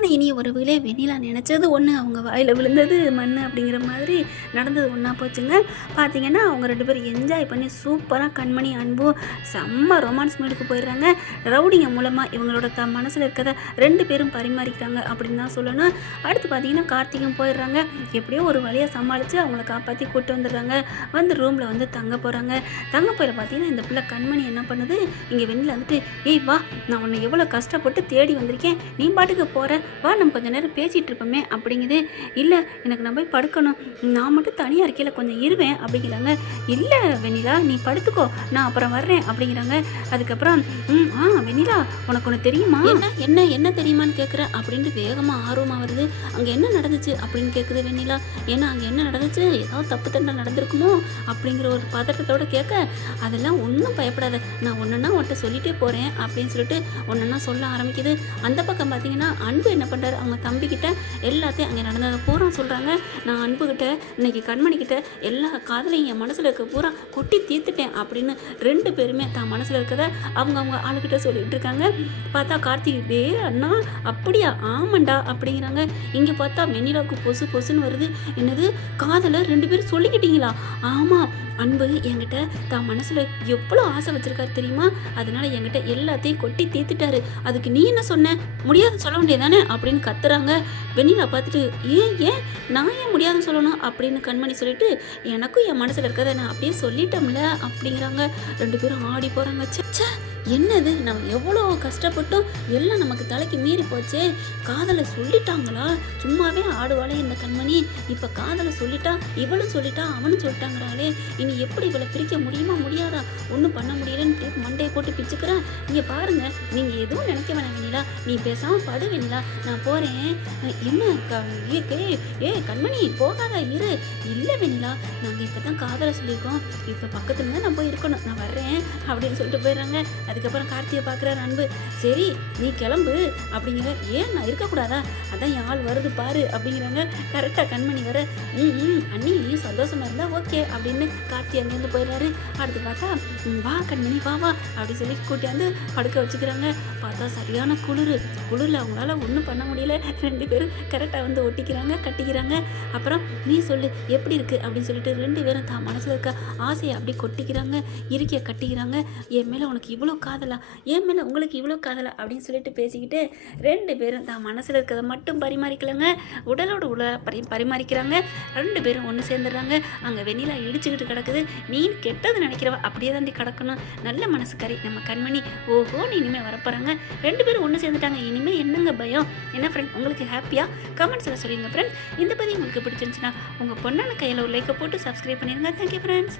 அன்பான இனிய உறவுகளே வெண்ணிலா நினச்சது ஒன்று அவங்க வாயில் விழுந்தது மண் அப்படிங்கிற மாதிரி நடந்தது ஒன்றா போச்சுங்க. பார்த்தீங்கன்னா அவங்க ரெண்டு பேரும் என்ஜாய் பண்ணி சூப்பராக கண்மணி அன்பு செம்ம ரொமான்ஸ் மீடுக்கு போயிடுறாங்க. ரவுடிங்க மூலமாக இவங்களோட த மனசில் இருக்கிறத ரெண்டு பேரும் பரிமாறிக்கிறாங்க அப்படின்னு தான் சொல்லணும். அடுத்து பார்த்தீங்கன்னா கார்த்திகம் போயிடுறாங்க. எப்படியோ ஒரு வழியாக சமாளித்து அவங்கள காப்பாற்றி கூட்டு வந்துடுறாங்க. வந்து ரூமில் வந்து தங்க போகிறாங்க தங்க போயில பார்த்தீங்கன்னா இந்த பிள்ளை கண்மணி என்ன பண்ணுது? இங்கே வெண்ணில் வந்துட்டு ஏய் வா நான் உன்னை எவ்வளோ கஷ்டப்பட்டு தேடி வந்திருக்கேன். நீ பாட்டுக்கு போகிற வா நம்ம கொஞ்ச நேரம் பேசிகிட்டு இருப்போமே அப்படிங்குது. இல்லை எனக்கு நான் போய் படுக்கணும். நான் மட்டும் தனியாக இருக்கையில் கொஞ்சம் இருவேன் அப்படிங்கிறாங்க. இல்லை வெண்ணிலா நீ படுத்துக்கோ. நான் அப்புறம் வர்றேன் அப்படிங்கிறாங்க. அதுக்கப்புறம் ம் ஆ வெண்ணிலா உனக்கு ஒன்று தெரியுமா? என்ன என்ன என்ன தெரியுமான்னு கேட்குற அப்படின்ட்டு வேகமாக ஆர்வமாக வருது. அங்கே என்ன நடந்துச்சு அப்படின்னு கேட்குது வெண்ணிலா. ஏன்னா அங்கே என்ன நடந்துச்சு? ஏதாவது தப்பு தண்டை நடந்திருக்குமோ அப்படிங்கிற ஒரு பதட்டத்தோட கேட்க அதெல்லாம் ஒன்றும் பயப்படாத. நான் ஒன்றுன்னா உன்கிட்ட சொல்லிட்டே போகிறேன் அப்படின்னு சொல்லிட்டு ஒன்றுன்னா சொல்ல ஆரம்பிக்குது. அந்த பக்கம் பார்த்தீங்கன்னா அன்பு என்ன பண்ணுறாரு அவங்க தம்பிக்கிட்ட எல்லாத்தையும் அங்கே நடந்ததை பூரா சொல்கிறாங்க நான் அன்புக்கிட்ட இன்னைக்கு கண்மணிக்கிட்ட எல்லா காதலையும் என் மனசில் இருக்க பூரா கொட்டி தீர்த்துட்டேன் அப்படின்னு ரெண்டு பேருமே தான் மனசில் இருக்கிறத அவங்க அவங்க ஆளுக்கிட்ட சொல்லிட்டு இருக்காங்க. பார்த்தா கார்த்திக் டே அண்ணா அப்படியா? ஆமாண்டா அப்படிங்கிறாங்க. இங்கே பார்த்தா வெண்ணிலாவுக்கு பொசு பொசுன்னு வருது. என்னது? காதலை ரெண்டு பேரும் சொல்லிக்கிட்டீங்களா? ஆமாம் அன்பு என்கிட்ட தான் மனசில் எவ்வளோ ஆசை வச்சுருக்காரு தெரியுமா? அதனால் என்கிட்ட எல்லாத்தையும் கொட்டி தீர்த்துட்டாரு. அதுக்கு நீ என்ன சொன்ன? முடியாது சொல்ல வேண்டியதானே அப்படின்னு கத்துறாங்க. வெண்ணிலா பார்த்துட்டு ஏன் ஏன்? நான் ஏன் முடியாதுன்னு சொல்லணும்? அப்படின்னு கண்மணி சொல்லிட்டு எனக்கும் என் மனசில் இருக்கிறத நான் அப்படியே சொல்லிட்டோம்ல அப்படிங்கிறாங்க. ரெண்டு பேரும் ஆடி போகிறாங்க ச்சே என்னது? நம்ம எவ்வளோ கஷ்டப்பட்டோம். எல்லாம் நமக்கு தலைக்கு மீறி போச்சே. காதலை சொல்லிட்டாங்களா? சும்மாவே ஆடுவாளே இந்த கண்மணி. இப்போ காதலை சொல்லிட்டா இவளும் சொல்லிட்டா அவனும் சொல்லிட்டாங்கிறாளே. இனி எப்படி இவளை பிரிக்க முடியுமா? முடியாதா? ஒன்றும் பண்ண முடியலன்னு மண்டையை போட்டு பிச்சுக்கிறேன் நீங்கள் பாருங்கள் நீங்கள் எதுவும் நீ பேசாமல் படு நான் போகிறேன் என்ன க- ஏ கண்மணி போகாத இரு. இல்லை வெண்ணிலா நாங்கள் இப்போ தான் காதலை சொல்லியிருக்கோம். இப்போ பக்கத்துல தான் நான் போய் இருக்கணும் நான் வர்றேன் அப்படின்னு சொல்லிட்டு போயிடுறாங்க. அதுக்கப்புறம் கார்த்தியை பார்க்குறாரு அன்பு. சரி நீ கிளம்பு அப்படிங்கிற ஏன் நான் இருக்கக்கூடாதா அதான் என் ஆள் வருது பாரு அப்படிங்கிறாங்க. கரெக்டாக கண்மணி வர ம் ம் அண்ணி நீ சந்தோஷமா இருந்தா ஓகே அப்படின்னு கார்த்தி அங்கேருந்து போயிடுறாரு. அடுத்து பார்த்தா வா கண்மணி வா வா அப்படி சொல்லி கூட்டியாந்து படுக்க வச்சுக்கிறாங்க. பார்த்தா சரியான குளிர். குளிரில் அவங்களால ஒன்றும் பண்ண முடியல. ரெண்டு பேரும் கரெக்டாக வந்து ஒட்டிக்கிறாங்க கட்டிக்கிறாங்க. அப்புறம் நீ சொல்லு எப்படி இருக்கு? அப்படின்னு சொல்லிட்டு ரெண்டு பேரும் தான் மனசில் இருக்க ஆசையை அப்படி கொட்டிக்கிறாங்க இருக்கைய கட்டிக்கிறாங்க. என் மேலே உனக்கு இவ்வளோ காதலா? என் மேலே உங்களுக்கு இவ்வளோ காதலா? அப்படின்னு சொல்லிட்டு பேசிக்கிட்டு ரெண்டு பேரும் தான் மனசில் இருக்கிறத மட்டும் பரிமாறிக்கலாங்க. உடலோட உட பரி பரிமாறிக்கிறாங்க. ரெண்டு பேரும் ஒன்று சேர்ந்துடுறாங்க. அங்கே வெண்ணிலா இடிச்சுக்கிட்டு கிடக்குது. நீ கெட்டது நினைக்கிறவ அப்படியே தாண்டி கிடக்கணும். நல்ல மனசுக்காரி நம்ம கண்மணி. ஓஹோன்னு இனிமேல் வரப்போகிறாங்க ரெண்டு பேரும் ஒன்று சேர்ந்து சேர்ந்துட்டாங்க இனிமேல் என்னங்க பயம்? என்ன ஃப்ரெண்ட் உங்களுக்கு ஹாப்பியாக கமெண்ட்ஸில் சொல்லுங்க ஃப்ரெண்ட் இந்த பதிவு உங்களுக்கு பிடிச்சிருந்துச்சுன்னா உங்கள் பொண்ணான கையில் ஒரு லைக்கை போட்டு சப்ஸ்கிரைப் பண்ணிடுங்க தேங்க்யூ ஃப்ரெண்ட்ஸ்